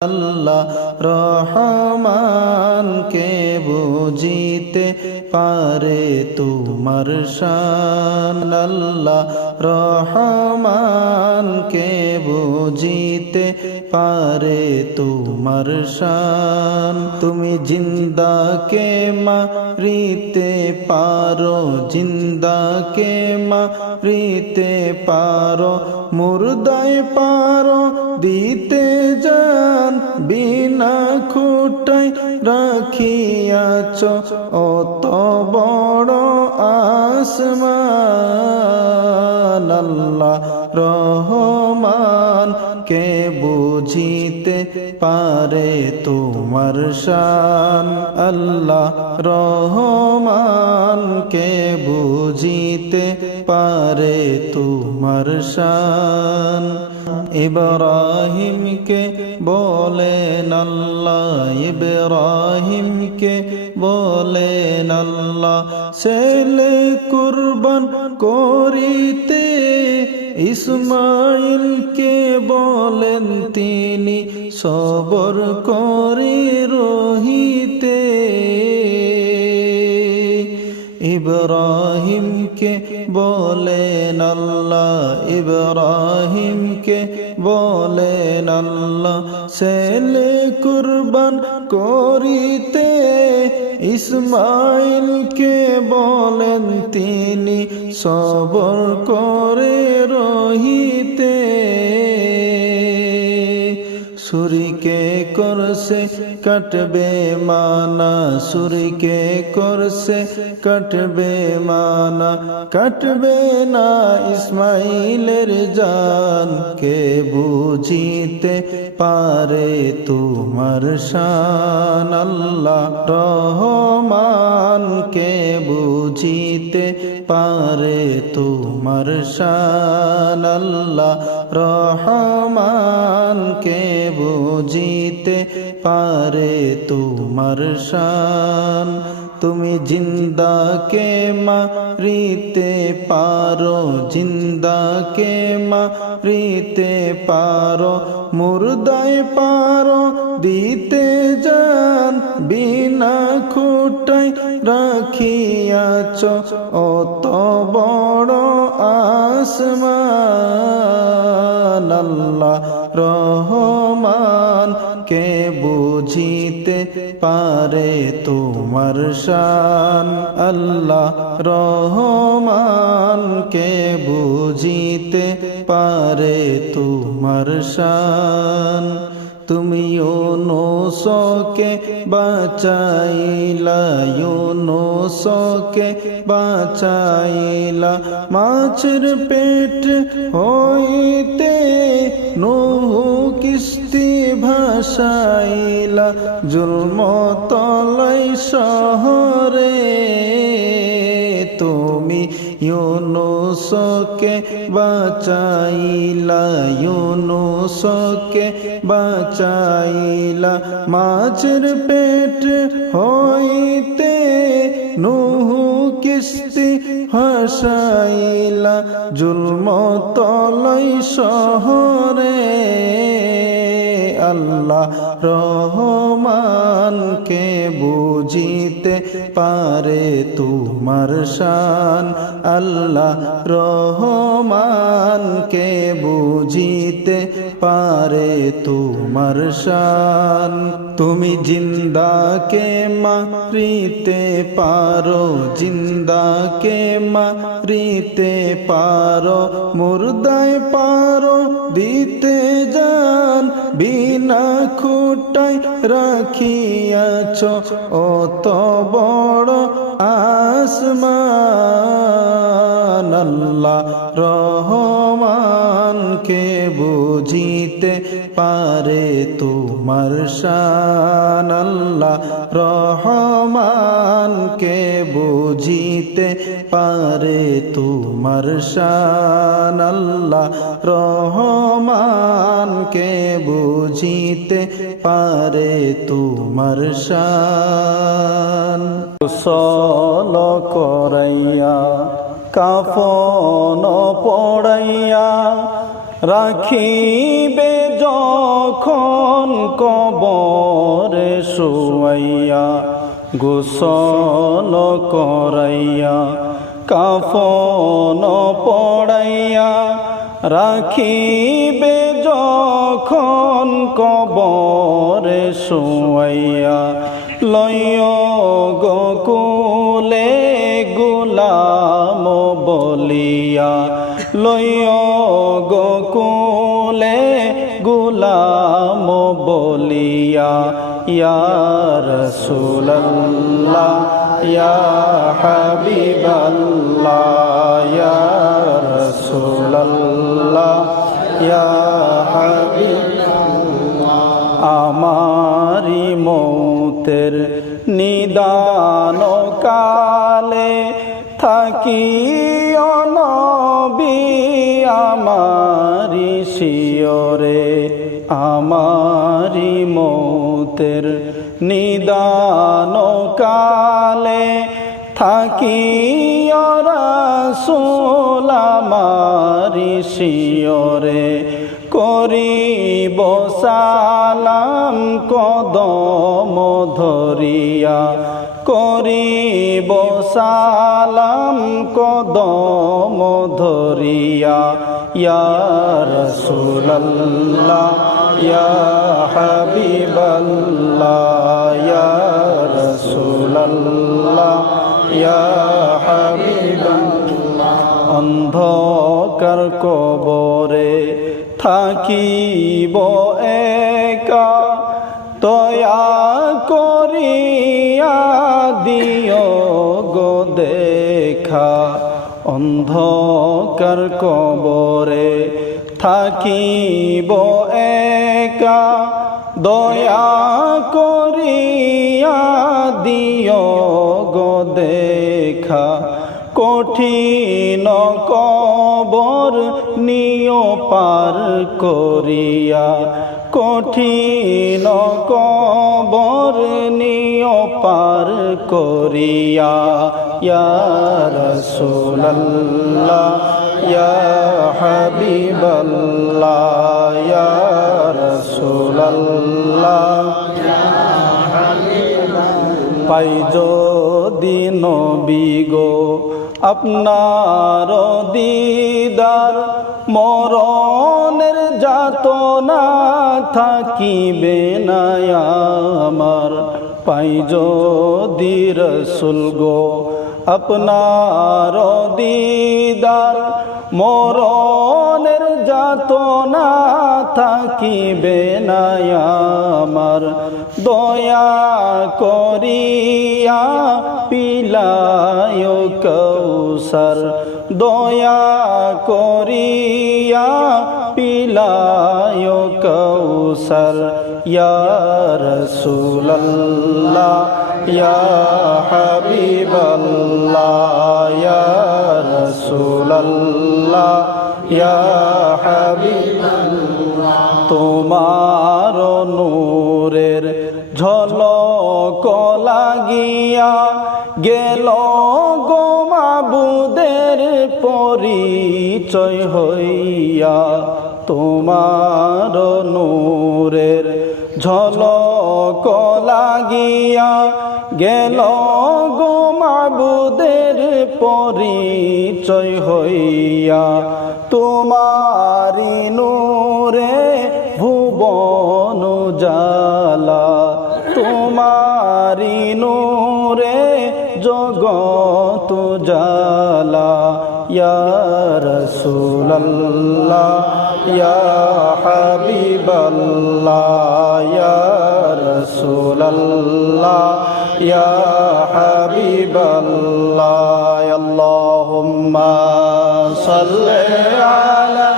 আল্লাহ রহমানকে বুঝিতে পারে তোমার শান। আল্লাহ রহমানকে বুঝিতে পারে তোমার শান। তুমি জিন্দা জিন্দাকে মারিতে পারো জিন্দা জিন্দাকে মারিতে পারো, মুর্দায় পারো, দিতে যান, বিনা খুটাই রাখিয়াছ। অত বড় আসমান আল্লাহ রহমান কে বুঝিতে পারে তোমার শান? আল্লাহ রহমান কে বুঝিতে পারে তোমার শান। ইব্রাহিমকে বলেন আল্লাহ, ইব্রাহিমকে বলেন আল্লাহ, ছেলে কুরবান করিতে ইসমাইলকে বলেন তিনি, সবর করি রহিতে। ইব্রাহিমকে বলেন আল্লাহ, ইব্রাহিমকে বলেন আল্লাহ, ছেলে কুরবান করিতে ইসমাইলকে বলেন, তিনি সবর করে রহিতে সুরিকে করছে, কাটবে মানা। সুরিকে করছে, কাটবে মানা। কাটবে না ইসমাইলের জান। কে বুঝিতে পারে তোমার শান? আল্লাহ রহমান। কে বুঝিতে পারে তোমার শান? আল্লাহ রহমান। কে বুঝিতে পারে তোমার শান। তুমি জিন্দা জিন্দাকে মারিতে পারো জিন্দা জিন্দাকে মারিতে পারো, মুর্দায় পারো, দিতে যান, বিনা খুটাই রাখিয়াছ অত বড় আসমান। আল্লাহ রহমান কে বুঝিতে পারে তোমার শান? আল্লাহ রহমান কে বুঝিতে পারে তোমার শান? তুমি ইউনুসকে বাঁচাইলা ইউনো ইউনুসকে বাঁচাইলা। মাছের পেট হইতে নহু কিস্তি ভাসাইলা জুলম তলাই শহরে ইউনুসকে বাঁচাইলা ইউনুসকে বাঁচাইলা। মাছের পেট হইতে নুহু কিস্তি হাসাইলা জুলম তলাই শহরে। আল্লাহ রহমানকে বুঝিতে পারে তোমার শান। আল্লাহ রহমানকে বুঝিতে পারে তোমার শান। তুমি জিন্দাকে মারিতে পারো, জিন্দাকে মারিতে পারো, মুর্দায় পারো যান বিনা খুটাই রাখিয়াছ অত বড় আসমান। আল্লাহ রহমানকে বুঝিতে পারে তোমার শান। আল্লাহ রহমানকে বুঝিতে পারে তোমার শান। আল্লাহ রহমানকে বুঝিতে পারে তোমার শান। সল করাইয়া, কাফন পড়াইয়া রাখিবে যখন কবরে শুয়াইয়া গোসল করাইয়া, কাফন পড়াইয়া, রাখিবে যখন কবরে শুয়াইয়া লয় গকুলে গুলাম বলিয়া লয় বলিয়া, ইয়া রসুল্লাহ ইয়া হাবিবাল্লাহ, ইয়া রসুল্লাহ ইয়া হাবিব আমারি মৌতের নিদান কালে থাকি অনবী আমারি শিয়রে। আমারি মৌতের নিদান কালে থাকি রাসূল আমারি শিয়রে করিব সালাম কদম ধরিয়া করিব সালাম কদম ধরিয়া, ইয়া রাসূলুল্লাহ, ইয়া হাবিবাল্লাহ, ইয়া রাসূলুল্লাহ, ইয়া হাবিবাল্লাহ। অন্ধকার কবরে থাকিব একা তয়া অন্ধকার কবরে থাকিব একা দয়া করিয়া দিও গো দেখা। কঠিন কবর নিয় পার করিয়া কঠিন কবর নিয় পার করিয়া। ইয়া হবিবল্লা রাসূলুল্লাহ। পাই যদি নবী গো, আপনার দিদার মরণের যাতনা থাকিবে না আমার। পাই যদি রসুল গো, আপনার দিদার মরণের যাতনা থাকিবে না আমার। দয়া করিয়া পিলায় কৌসর দয়া করিয়া পিলায় কৌসর ইয়া রসুল্লাহ ইয়া হাবিবাল্লাহ। তোমার নূরের ঝলক লাগিয়া গেল গো মাবুদের পরিচয় হইয়া। তোমার নূরের ঝলক লাগিয়া গেল গো পরিচয় হইয়া তোমারি নূরে ভুবন জালা তোমারি নূরে জগত জালা ইয়া রসুল্লাহ ইয়া হাবিবাল্লাহ, ইয়া রসুল্লাহ يا حبيب الله اللهم صل على